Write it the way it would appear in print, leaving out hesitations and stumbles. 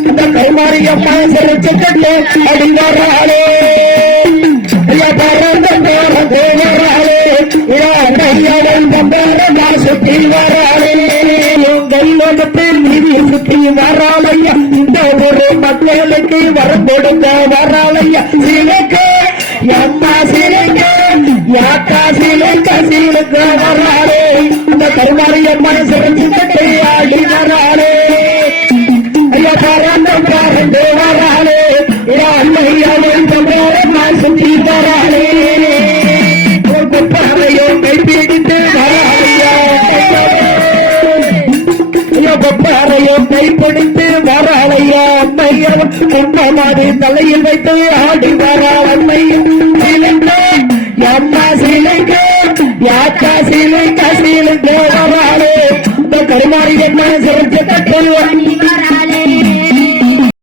இந்த கருமாரியம்மா சிரிச்சுக்கிட்டு அடி வராளே சுத்தி வராளே மீதி சுத்தி வராளையா இந்த ஒரு மக்களுக்கு வரம் கொடுக்க வராளையா சிலைக்கு அம்மா சிலைக்கு யாக்கா சிலைக்க சிலுக்க வராளே இந்த கருமாரியம்மா சிரிச்சுக்கிட்டு ஆடி வராளே ஐயா பறந்து வராளே சுற்றி வராளே பறையோ கைப்பிடித்து வராளையா கைப்பிடித்து வராளையா அம்மையவன் கும்பமாடி தலையில் வைத்து ஆடி வராள் அம்மையும் அம்மா சிலைக்கு யாக்கா சிலைக்க சிலுக்க வராளே இந்த கருமாரி என்ன சிறப்பு